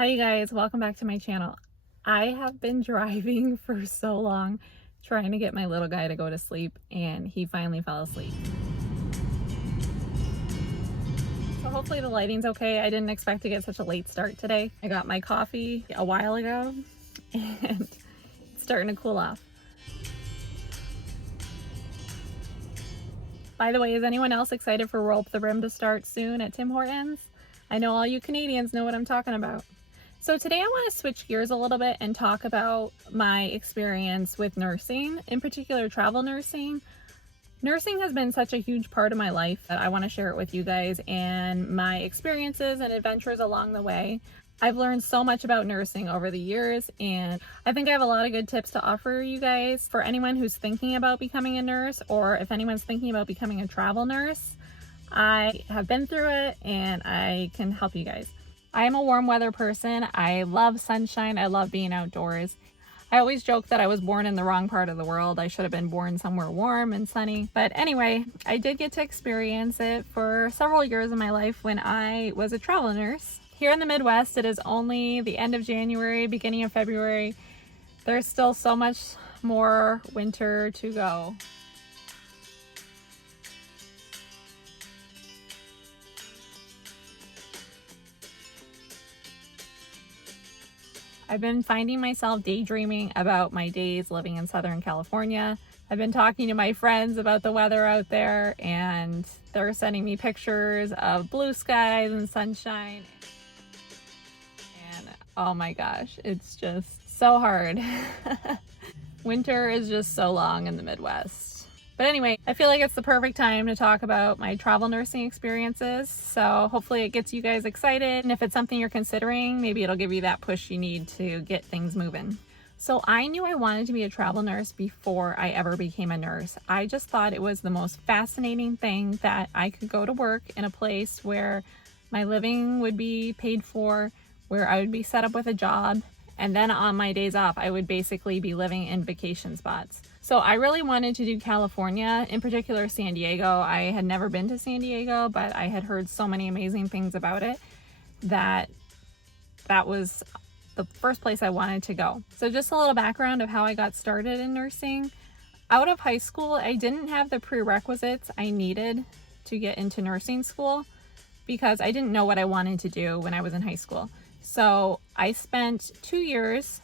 Hi you guys, welcome back to my channel. I have been driving for so long trying to get my little guy to go to sleep, and he finally fell asleep. So hopefully the lighting's okay. I didn't expect to get such a late start today. I got my coffee a while ago and it's starting to cool off. By the way, is anyone else excited for Roll Up the Rim to start soon at Tim Hortons? I know all you Canadians know what I'm talking about. So today I want to switch gears a little bit and talk about my experience with nursing, in particular travel nursing. Nursing has been such a huge part of my life that I want to share it with you guys and my experiences and adventures along the way. I've learned so much about nursing over the years, and I think I have a lot of good tips to offer you guys for anyone who's thinking about becoming a nurse, or if anyone's thinking about becoming a travel nurse. I have been through it and I can help you guys. I am a warm weather person. I love sunshine. I love being outdoors. I always joke that I was born in the wrong part of the world. I should have been born somewhere warm and sunny. But anyway, I did get to experience it for several years of my life when I was a travel nurse. Here in the Midwest, it is only the end of January, beginning of February. There's still so much more winter to go. I've been finding myself daydreaming about my days living in Southern California. I've been talking to my friends about the weather out there, and they're sending me pictures of blue skies and sunshine. And oh my gosh, it's just so hard. Winter is just so long in the Midwest. But anyway, I feel like it's the perfect time to talk about my travel nursing experiences. So hopefully it gets you guys excited. And if it's something you're considering, maybe it'll give you that push you need to get things moving. So I knew I wanted to be a travel nurse before I ever became a nurse. I just thought it was the most fascinating thing that I could go to work in a place where my living would be paid for, where I would be set up with a job, and then on my days off, I would basically be living in vacation spots. So I really wanted to do California, in particular San Diego. I had never been to San Diego, but I had heard so many amazing things about it that was the first place I wanted to go. So just a little background of how I got started in nursing. Out of high school, I didn't have the prerequisites I needed to get into nursing school because I didn't know what I wanted to do when I was in high school. So I spent 2 years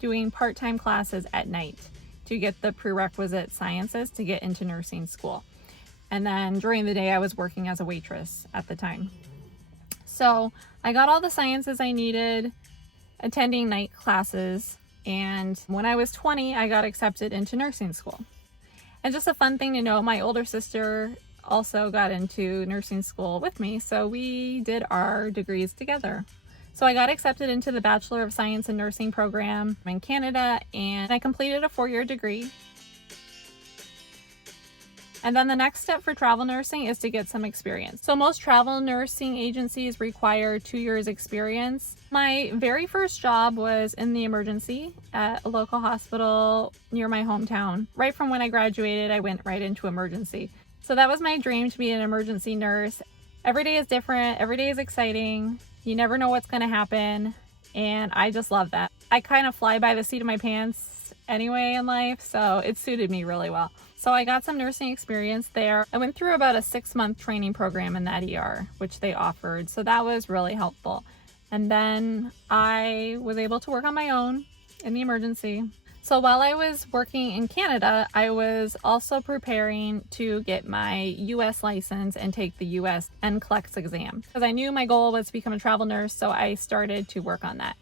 doing part-time classes at night to get the prerequisite sciences to get into nursing school. And then during the day, I was working as a waitress at the time. So I got all the sciences I needed, attending night classes. And when I was 20, I got accepted into nursing school. And just a fun thing to know, my older sister also got into nursing school with me. So we did our degrees together. So I got accepted into the Bachelor of Science in Nursing program in Canada, and I completed a 4-year degree. And then the next step for travel nursing is to get some experience. So most travel nursing agencies require 2 years experience. My very first job was in the emergency at a local hospital near my hometown. Right from when I graduated, I went right into emergency. So that was my dream, to be an emergency nurse. Every day is different, every day is exciting. You never know what's going to happen, and I just love that. I kind of fly by the seat of my pants anyway in life, so it suited me really well. So I got some nursing experience there. I went through about a 6-month training program in that ER, which they offered, so that was really helpful. And then I was able to work on my own in the emergency. So while I was working in Canada, I was also preparing to get my US license and take the US NCLEX exam, because I knew my goal was to become a travel nurse, so I started to work on that.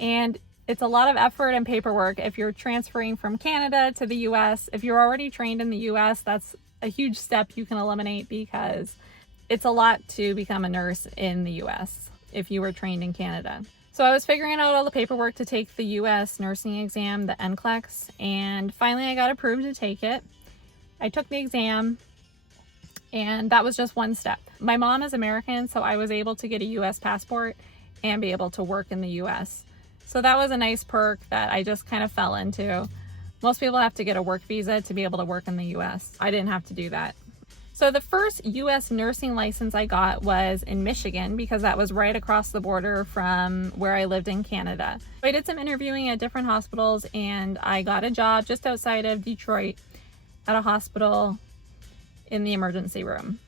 And it's a lot of effort and paperwork if you're transferring from Canada to the US. If you're already trained in the US, that's a huge step you can eliminate, because it's a lot to become a nurse in the US if you were trained in Canada. So I was figuring out all the paperwork to take the US nursing exam, the NCLEX, and finally I got approved to take it. I took the exam, and that was just one step. My mom is American, so I was able to get a US passport and be able to work in the US. So that was a nice perk that I just kind of fell into. Most people have to get a work visa to be able to work in the US. I didn't have to do that. So the first US nursing license I got was in Michigan because that was right across the border from where I lived in Canada. I did some interviewing at different hospitals and I got a job just outside of Detroit at a hospital in the emergency room.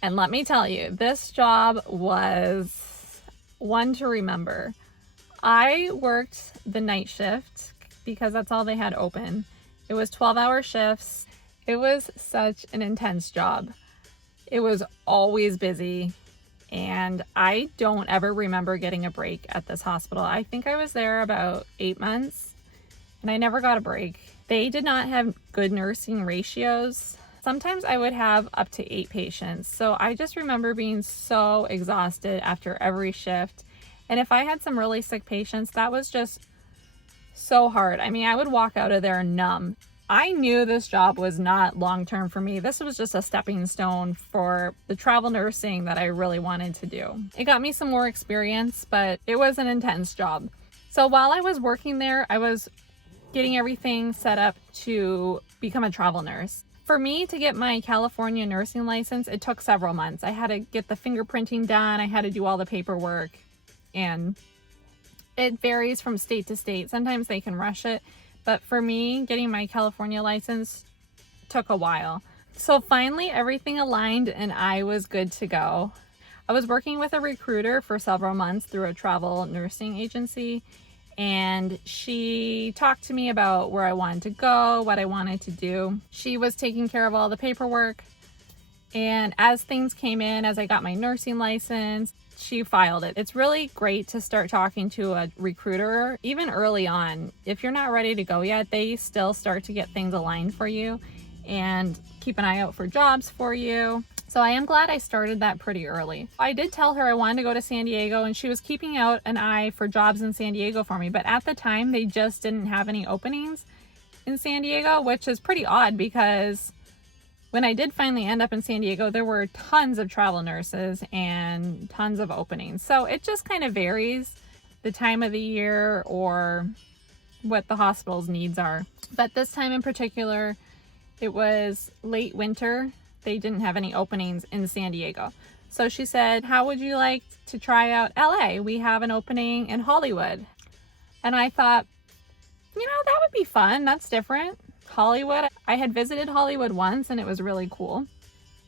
And let me tell you, this job was one to remember. I worked the night shift because that's all they had open. It was 12-hour shifts. It was such an intense job. It was always busy, and I don't ever remember getting a break at this hospital. I think I was there about 8 months, and I never got a break. They did not have good nursing ratios. Sometimes I would have up to 8 patients, so I just remember being so exhausted after every shift. And if I had some really sick patients, that was just so hard. I mean, I would walk out of there numb. I knew this job was not long-term for me. This was just a stepping stone for the travel nursing that I really wanted to do. It got me some more experience, but it was an intense job. So while I was working there, I was getting everything set up to become a travel nurse. For me to get my California nursing license, it took several months. I had to get the fingerprinting done. I had to do all the paperwork, and it varies from state to state. Sometimes they can rush it. But for me, getting my California license took a while. So finally, everything aligned and I was good to go. I was working with a recruiter for several months through a travel nursing agency, and she talked to me about where I wanted to go, what I wanted to do. She was taking care of all the paperwork, and as things came in, as I got my nursing license, she filed it. It's really great to start talking to a recruiter even early on. If you're not ready to go yet, they still start to get things aligned for you and keep an eye out for jobs for you. So I am glad I started that pretty early. I did tell her I wanted to go to San Diego, and she was keeping out an eye for jobs in San Diego for me. But at the time, they just didn't have any openings in San Diego, which is pretty odd because when I did finally end up in San Diego, there were tons of travel nurses and tons of openings. So it just kind of varies the time of the year or what the hospital's needs are. But this time in particular, it was late winter. They didn't have any openings in San Diego. So she said, how would you like to try out LA? We have an opening in Hollywood. And I thought, that would be fun. That's different. Hollywood. I had visited Hollywood once and it was really cool.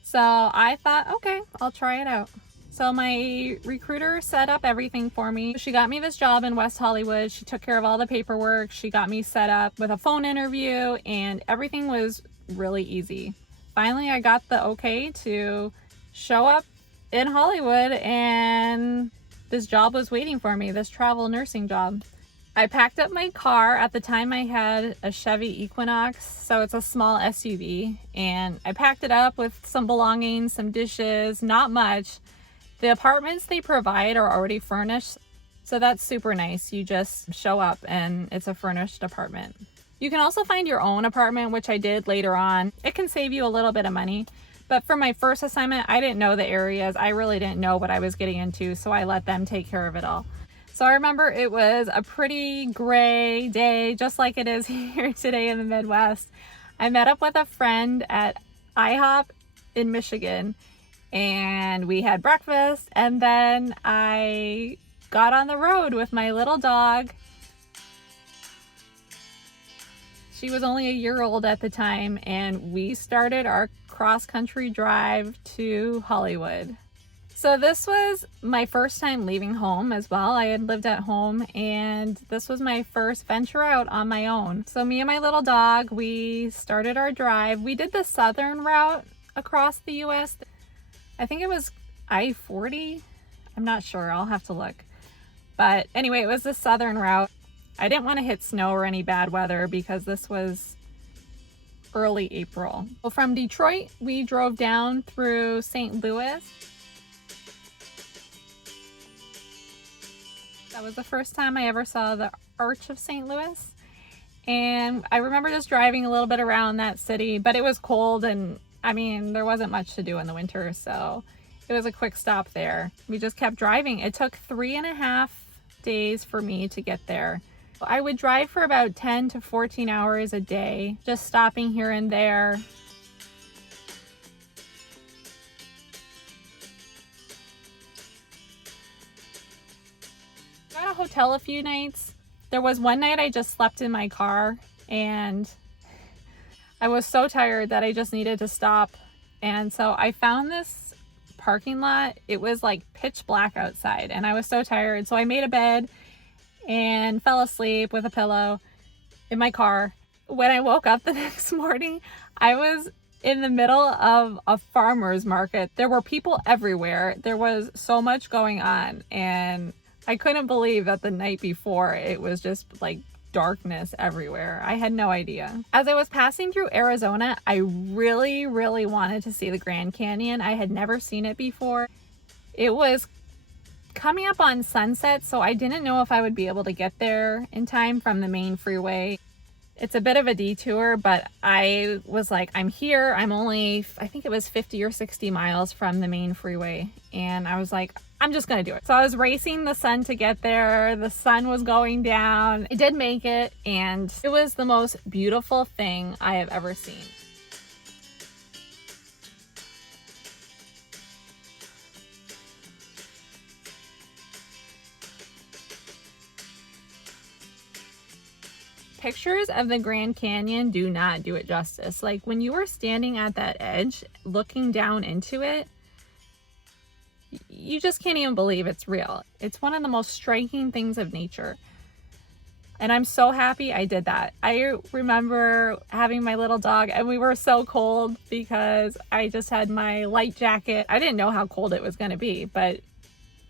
So I thought, okay, I'll try it out. So my recruiter set up everything for me. She got me this job in West Hollywood. She took care of all the paperwork. She got me set up with a phone interview and everything was really easy. Finally, I got the okay to show up in Hollywood and this job was waiting for me, this travel nursing job. I packed up my car. At the time I had a Chevy Equinox, so it's a small SUV, and I packed it up with some belongings, some dishes, not much. The apartments they provide are already furnished, so that's super nice. You just show up and it's a furnished apartment. You can also find your own apartment, which I did later on. It can save you a little bit of money, but for my first assignment, I didn't know the areas. I really didn't know what I was getting into, so I let them take care of it all. So I remember it was a pretty gray day, just like it is here today in the Midwest. I met up with a friend at IHOP in Michigan and we had breakfast, and then I got on the road with my little dog. She was only a year old at the time, and we started our cross-country drive to Hollywood. So this was my first time leaving home as well. I had lived at home and this was my first venture out on my own. So me and my little dog, we started our drive. We did the southern route across the US. I think it was I-40. I'm not sure, I'll have to look. But anyway, it was the southern route. I didn't want to hit snow or any bad weather because this was early April. Well, from Detroit, we drove down through St. Louis. That was the first time I ever saw the Arch of St. Louis. And I remember just driving a little bit around that city, but it was cold and there wasn't much to do in the winter. So it was a quick stop there. We just kept driving. It took 3.5 days for me to get there. I would drive for about 10 to 14 hours a day, just stopping here and there. I got a hotel a few nights. There was one night I just slept in my car and I was so tired that I just needed to stop. And so I found this parking lot. It was like pitch black outside and I was so tired. So I made a bed and fell asleep with a pillow in my car. When I woke up the next morning, I was in the middle of a farmer's market. There were people everywhere. There was so much going on and I couldn't believe that the night before it was just like darkness everywhere. I had no idea. As I was passing through Arizona, I really wanted to see the Grand Canyon. I had never seen it before. It was coming up on sunset, so I didn't know if I would be able to get there in time from the main freeway. It's a bit of a detour, but I was like, I'm here. I'm only, I think it was 50 or 60 miles from the main freeway. And I was like, I'm just going to do it. So I was racing the sun to get there. The sun was going down. I did make it, and it was the most beautiful thing I have ever seen. Pictures of the Grand Canyon do not do it justice. Like when you are standing at that edge, looking down into it, you just can't even believe it's real. It's one of the most striking things of nature. And I'm so happy I did that. I remember having my little dog and we were so cold because I just had my light jacket. I didn't know how cold it was going to be, but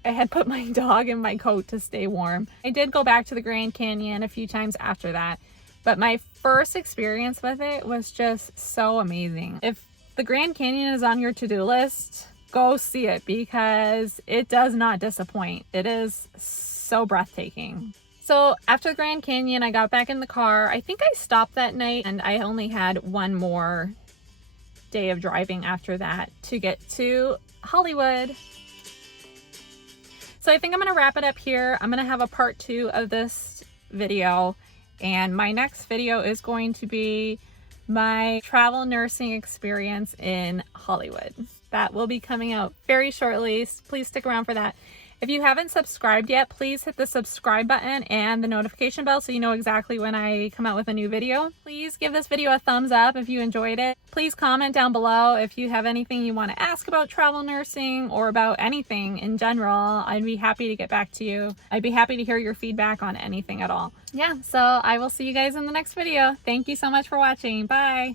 I had put my dog in my coat to stay warm. I did go back to the Grand Canyon a few times after that, but my first experience with it was just so amazing. If the Grand Canyon is on your to-do list, go see it because it does not disappoint. It is so breathtaking. So after the Grand Canyon, I got back in the car. I think I stopped that night and I only had one more day of driving after that to get to Hollywood. So I think I'm going to wrap it up here. I'm going to have a part 2 of this video, and my next video is going to be my travel nursing experience in Hollywood. That will be coming out very shortly. Please stick around for that. If you haven't subscribed yet, please hit the subscribe button and the notification bell so you know exactly when I come out with a new video. Please give this video a thumbs up if you enjoyed it. Please comment down below if you have anything you want to ask about travel nursing or about anything in general. I'd be happy to get back to you. I'd be happy to hear your feedback on anything at all. Yeah, so I will see you guys in the next video. Thank you so much for watching. Bye.